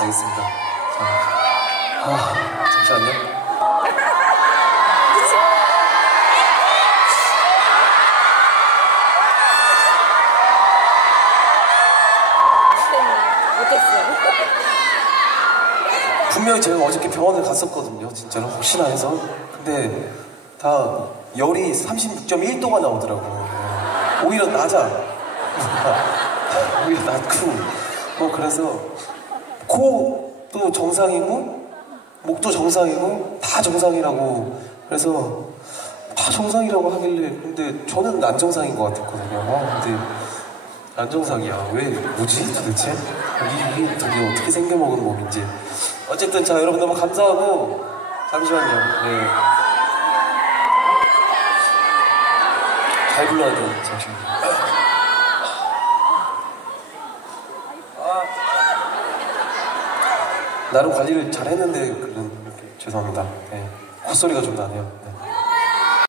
알겠습니다. 자, 잠시만요. 분명히 제가 어저께 병원을 갔었거든요. 진짜로 혹시나 해서. 근데 다 열이 36.1도가 나오더라고요. 오히려 낮아. 오히려 낮고. 뭐 그래서 코도 정상이고 목도 정상이고 다 정상이라고. 그래서 다 정상이라고 하길래 근데 저는 안 정상인 것 같았거든요. 근데 안 정상이야. 왜 뭐지 도대체? 이게 되게 어떻게 생겨먹은 몸인지. 어쨌든 자 여러분 너무 감사하고 잠시만요. 네. 잘 불러야 돼요. 잠시만요. 나름 관리를 잘 했는데 그런 이렇게 죄송합니다. 네. 콧소리가 좀 나네요.